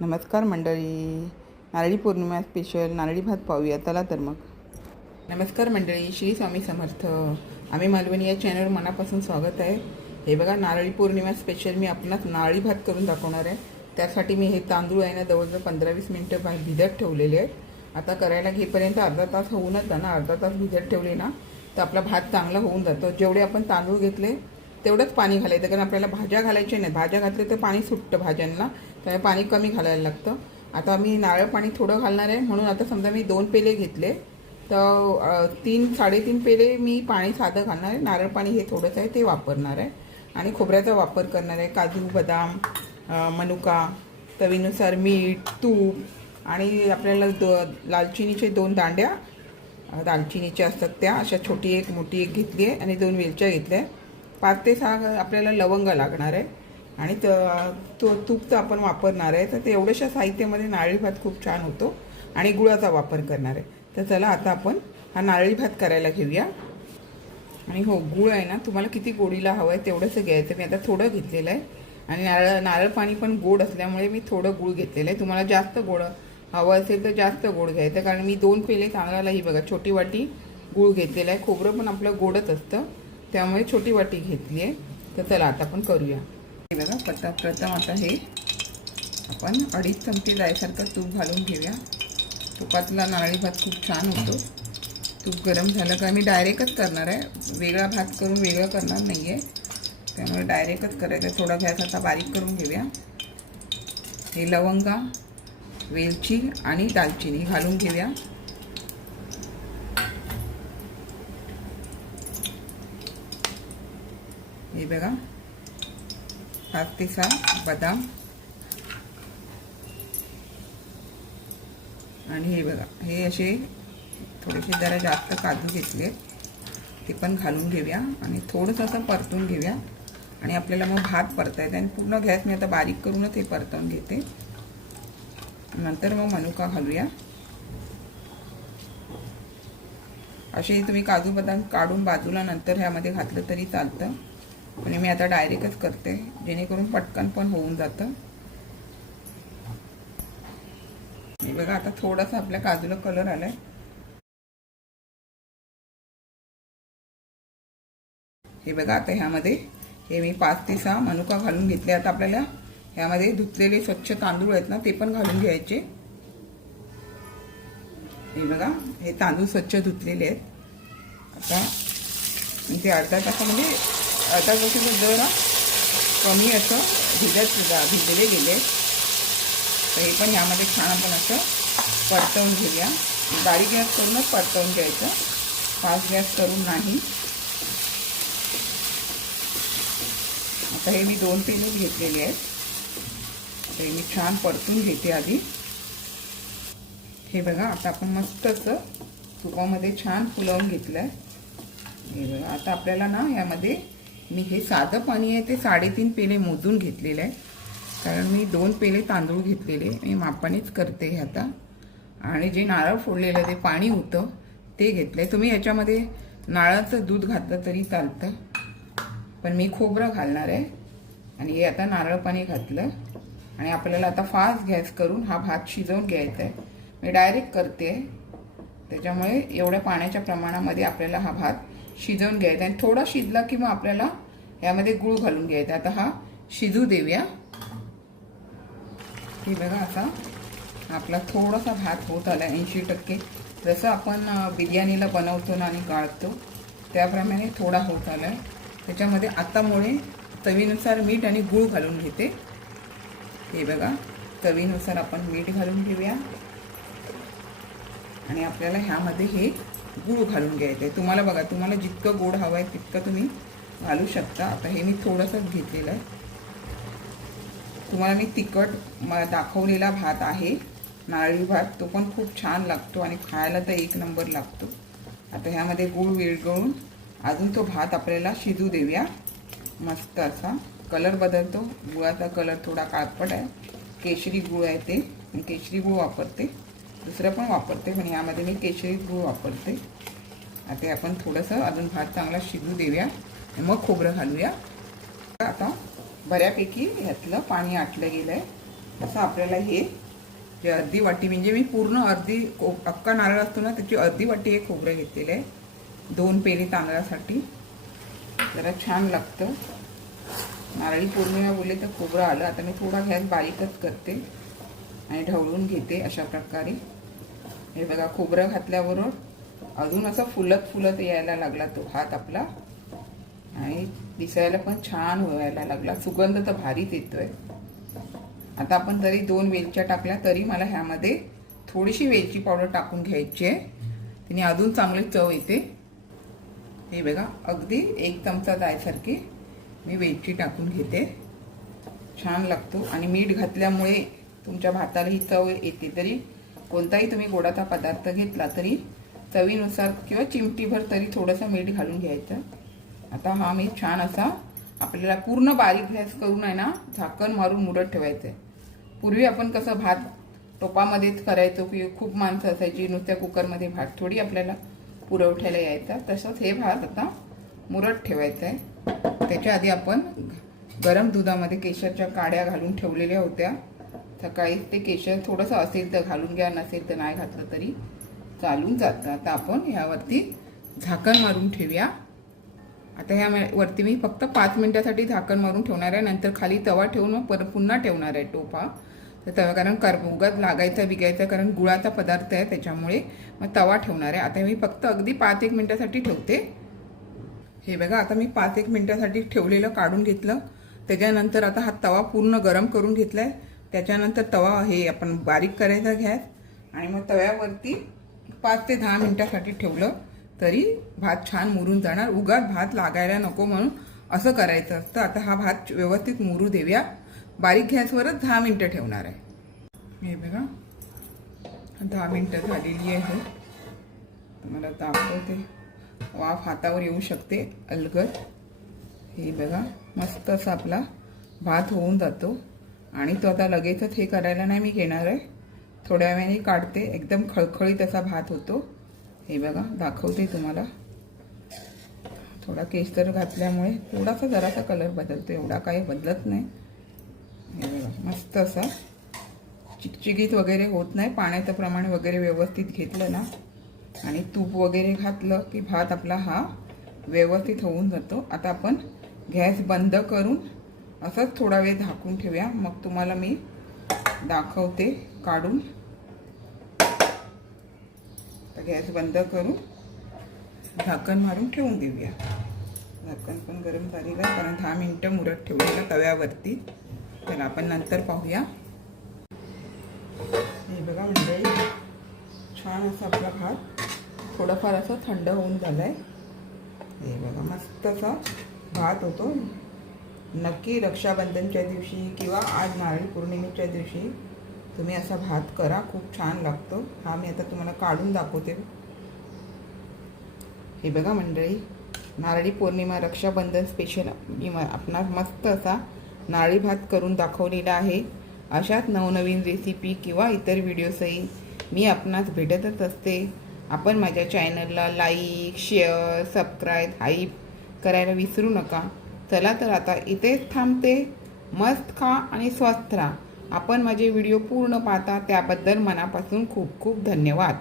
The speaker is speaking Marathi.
नमस्कार मंडळी. नारळी पौर्णिमा स्पेशल नारळी भात पाहूया. चला तर मग. नमस्कार मंडळी श्री स्वामी समर्थ. आम्ही मालवणी या चॅनलवर मनापासून स्वागत आहे. हे बघा नारळी पौर्णिमा स्पेशल मी आपणास नारळी भात करून दाखवणार आहे. त्यासाठी मी हे तांदूळ आहे ना जवळजवळ पंधरा वीस मिनटं बाहेर भिजत ठेवलेले आहेत. आता करायला घेईपर्यंत अर्धा तास होऊनच ना अर्धा तास भिजत ठेवले ना तर आपला भात चांगला होऊन जातो. जेवढे आपण तांदूळ घेतले तेवढंच पाणी घालायचं. कारण आपल्याला भाज्या घालायच्या नाही भाज्या घातले तर पाणी सुटतं भाज्यांना. त्याला पाणी कमी घालायला लागतं. आता मी नारळ पाणी थोडं घालणार आहे. म्हणून आता समजा मी दोन पेले घेतले. तर तीन साडेतीन पेले मी पाणी साधं घालणार आहे. नारळ पाणी हे थोडंच आहे ते वापरणार आहे. आणि खोबऱ्याचा वापर करणार आहे. काजू बदाम मनुका चवीनुसार मीठ तूप आणि आपल्याला दो लालचिनीचे दोन दांड्या दालचिनीच्या असतात त्या. अशा छोटी एक मोठी एक घेतली आहे आणि दोन वेलच्या घेतल्या आहे पाच ते सहा आपल्याला लवंग लागणार आहे. आणि त तो तूप तर आपण वापरणार आहे. तर ते एवढ्याशा साहित्यामध्ये नारळी भात खूप छान होतो आणि गुळाचा वापर करणार आहे. तर चला आता आपण हा नारळी भात करायला घेऊया. आणि हो गुळ आहे ना तुम्हाला किती गोडीला हवं आहे तेवढंसं घ्यायचं. मी आता थोडं घेतलेलं आहे. आणि नारळ नारळ पाणी पण गोड असल्यामुळे मी थोडं गुळ घेतलेलं आहे. तुम्हाला जास्त गोड हवं असेल तर जास्त गोड घ्यायचं. कारण मी दोन पेले तांदळाला ही बघा छोटी वाटी गुळ घेतलेला आहे. खोबरं पण आपलं गोडच असतं. त्यामुळे छोटी वाटी घेतली आहे. तर चला आता आपण करूया. बघा प्रथम प्रथम आता हे आपण अडीच चमचे जायसारखं तूप घालून घेऊया. तुपातला नारळी भात खूप छान होतो. तूप गरम झालं का मी डायरेक्टच करणार आहे. वेगळा भात करून वेगळं करणार नाही आहे त्यामुळे डायरेक्टच करायचं. थोडा गॅस आता बारीक करून घेऊया. हे लवंगा वेलची आणि दालचिनी घालून घेऊया. हे बघा पाच ते बदाम. आणि हे बघा हे असे थोडेसे जरा जास्त काजू घेतले. ते पण घालून घेऊया आणि थोडंसं असं परतून घेऊया. आणि आपल्याला मग भात परतायचा आणि पूर्ण गॅस मी आता बारीक करूनच हे परतवून घेते. नंतर मग मनुका घालूया. असे तुम्ही काजू बदाम काढून बाजूला नंतर ह्यामध्ये घातलं तरी चालतं. पण मी आता डायरेक्टच करते. जेणेकरून पटकन पण होऊन जातं. हे बघा आता थोडासा आपल्या काजूला कलर आलाय. हे बघा आता ह्यामध्ये हे मी पाच ते सहा मनुका घालून घेतले. आता आपल्याला ह्यामध्ये धुतलेले स्वच्छ तांदूळ आहेत ना ते पण घालून घ्यायचे. हे बघा हे तांदूळ स्वच्छ धुतलेले आहेत. आता ते अर्धा तासामध्ये अर्धा तासाचं जरा कमी असं भिजत भिजले गेले. तर हे पण ह्यामध्ये छान आपण असं परतवून घेऊया. बारीक गॅस करूनच परतवून घ्यायचं. फास्ट गॅस करून नाही. आता हे मी दोन पेनच घेतलेले आहेत. ते मी छान परतून घेते आधी. हे बघा आता आपण मस्तचं तुपामध्ये छान फुलवून घेतलं आहे हे बघा आता आपल्याला ना यामध्ये मी हे साधं पाणी आहे ते साडेतीन पेले मोजून घेतलेलं आहे. कारण मी दोन पेले तांदूळ घेतलेले मी मापानेच करते हे आता. आणि जे नारळ फोडलेलं ते पाणी होतं ते घेतलं आहे तुम्ही ह्याच्यामध्ये नारळाचं दूध घातलं तरी चालतं. पण मी खोबरं घालणार आहे. आणि हे आता नारळ पाणी घातलं. आणि आपल्याला आता फास्ट गॅस करून हा भात शिजवून घ्यायचा आहे. मी डायरेक्ट करते. त्याच्यामुळे एवढ्या पाण्याच्या प्रमाणामध्ये आपल्याला हा भात शिजवून घ्यायचा आणि थोडा शिजला की मग आपल्याला यामध्ये गुळ घालून घ्यायचा. आता हा शिजू देऊया. हे बघा असा आपला थोडासा भात होत आला ऐंशी टक्के. जसं आपण बिर्याणीला बनवतो ना आणि गाळतो त्याप्रमाणे थोडा होत आला आहे त्याच्यामध्ये आतामुळे चवीनुसार मीठ आणि गूळ घालून घेते. हे बघा चवीनुसार आपण मीठ घालून घेऊया. आणि आपल्याला ह्यामध्ये हे गूळ घालून घ्यायचं आहे तुम्हाला बघा तुम्हाला जितकं गोड हवं आहे तितकं तुम्ही घालू शकता. आता हे मी थोडंसंच घेतलेलं आहे. तुम्हाला मी तिखट म दाखवलेला भात आहे. नारळी भात तो पण खूप छान लागतो आणि खायला तर एक नंबर लागतो. आता ह्यामध्ये गूळ विरगळून अजून तो भात आपल्याला शिजू देऊया. मस्त असा कलर बदलतो. गुळाचा कलर थोडा काळपट आहे. केशरी गुळ आहे ते. मी केशरी गुळ वापरते. दुसरं पण वापरते. पण यामध्ये मी केशरी गुळ वापरते. आता आपण थोडंसं अजून भात चांगला शिजू देऊया. आणि मग खोबरं घालूया. आता बऱ्यापैकी ह्यातलं पाणी आटलं गेलं आहे असं आपल्याला हे जे अर्धी वाटी म्हणजे मी पूर्ण अर्धी को अक्का नारळ असतो ना त्याची अर्धी वाटी हे खोबरं घेतलेलं आहे. दोन पेरी तांदळासाठी. जरा छान लागतं. नारळी पौर्णिमा बोलले तर खोबरं आलं. आता मी थोडा गॅस बारीकच करते. आणि ढवळून घेते अशा प्रकारे. हे बघा खोबरं घातल्यावरून अजून असं फुलत फुलत यायला लागला तो हात आपला. आणि दिसायला पण छान व्हायला लागला. सुगंध तर भारीच येतोय. आता आपण जरी दोन वेलच्या टाकल्या तरी मला ह्यामध्ये थोडीशी वेलची पावडर टाकून घ्यायची आहे. तिने अजून चांगली चव येते. हे बघा अगदी एक चमचा जायसारखी मी वेलची टाकून घेते. छान लागतो. आणि मीठ घातल्यामुळे तुमच्या भाताला ही चव येते तरी कोणताही तुम्ही गोडाचा पदार्थ घेतला तरी चवीनुसार किंवा चिमटीभर तरी थोडंसं मीठ घालून घ्यायचं. आता हा मीठ छान असा आपल्याला पूर्ण बारीक गॅस करून आहे ना झाकण मारून मुरत ठेवायचं आहे पूर्वी आपण कसं भात टोपामध्येच करायचो की खूप माणसं असायची नुसत्या कुकरमध्ये भात थोडी आपल्याला पुरवठ्याला यायचा. तसंच हे भात आता मुरत ठेवायचं आहे त्याच्या आधी आपण गरम दुधामध्ये केशरच्या काड्या घालून ठेवलेल्या होत्या. सकाळी ते केशर थोडंसं असेल तर घालून घ्या नसेल तर नाही घातलं तरी चालून जातं. आता आपण ह्यावरती झाकण मारून ठेवूया. आता ह्या वरती मी फक्त पाच मिनिटासाठी झाकण मारून ठेवणार आहे. नंतर खाली तवा ठेवून मग परत पुन्हा ठेवणार आहे टोपा. तर तवा कारण कर उगाच लागायचा बिगायचा कारण गुळाचा पदार्थ आहे त्याच्यामुळे मग तवा ठेवणार आहे. आता मी फक्त अगदी पाच एक मिनिटासाठी ठेवते. हे बघा आता मी पाच एक मिनिटासाठी ठेवलेलं काढून घेतलं. त्याच्यानंतर आता हा तवा पूर्ण गरम करून घेतला आहे त्याच्यानंतर तवा हे आपण बारीक करायचा घ्यास आणि मग तव्यावरती पाच ते दहा मिनटासाठी ठेवलं तरी भात छान मुरून जाणार. उगाच भात लागायला नको म्हणून असं करायचं असतं. आता हा भात व्यवस्थित मुरू देऊया. बारीक गॅसवरच दहा मिनटं ठेवणार आहे. हे बघा. दहा मिनटं झालेली आहे. तुम्हाला दाखवते. वाफ हातावर येऊ शकते. अलगद. हे बघा. मस्त असा आपला भात होऊन जातो. आणि तो आता लगेचच हे करायला नाही मी घेणार आहे. थोड्या वेळाने काढते. एकदम खळखळीत असा भात होतो. हे बघा दाखवते तुम्हाला. थोडा केशर घातल्यामुळे थोडासा जरासा कलर बदलतो. एवढा काही बदलत नाही. हे बघा मस्त असा. चिकचिकीत वगैरे होत नाही. पाण्याचं प्रमाण वगैरे व्यवस्थित घेतलं ना. आणि तूप वगैरे घातलं की भात आपला हा व्यवस्थित होऊन जातो. आता आपण गॅस बंद करून असंच थोडा वेळ झाकून ठेवूया. मग तुम्हाला मी दाखवते काढून. तर गॅस बंद करून झाकण मारून ठेवून देऊया. झाकण पण गरम झालेलं कारण दहा मिनटं मुरत ठेवलेलं तव्यावरती. तर आपण नंतर पाहूया. हे बघा म्हणजे छान असा आपला भात थोडाफार असं थंड होऊन झाला आहे हे बघा मस्त असा भात होतो. नक्की रक्षाबंधनच्या दिवशी किंवा आज नारळी पौर्णिमेच्या दिवशी तुम्ही असा भात करा खूप छान लागतो. हा मी आता तुम्हाला काढून दाखवते. हे बघा मंडळी नारळी पौर्णिमा रक्षाबंधन स्पेशल मी म- आपणास मस्त असा नारळी भात करून दाखवलेला आहे. अशाच नवनवीन रेसिपी किंवा इतर व्हिडिओसही मी आपणास भेटतच असते. आपण माझ्या चॅनलला लाईक शेअर सबस्क्राईब हाईप करायला विसरू नका. चला तर आता इथेच थांबते. मस्त खा आणि स्वस्थ राहा. आपण माझे व्हिडिओ पूर्ण पाहता त्याबद्दल मनापासून खूप खूप धन्यवाद.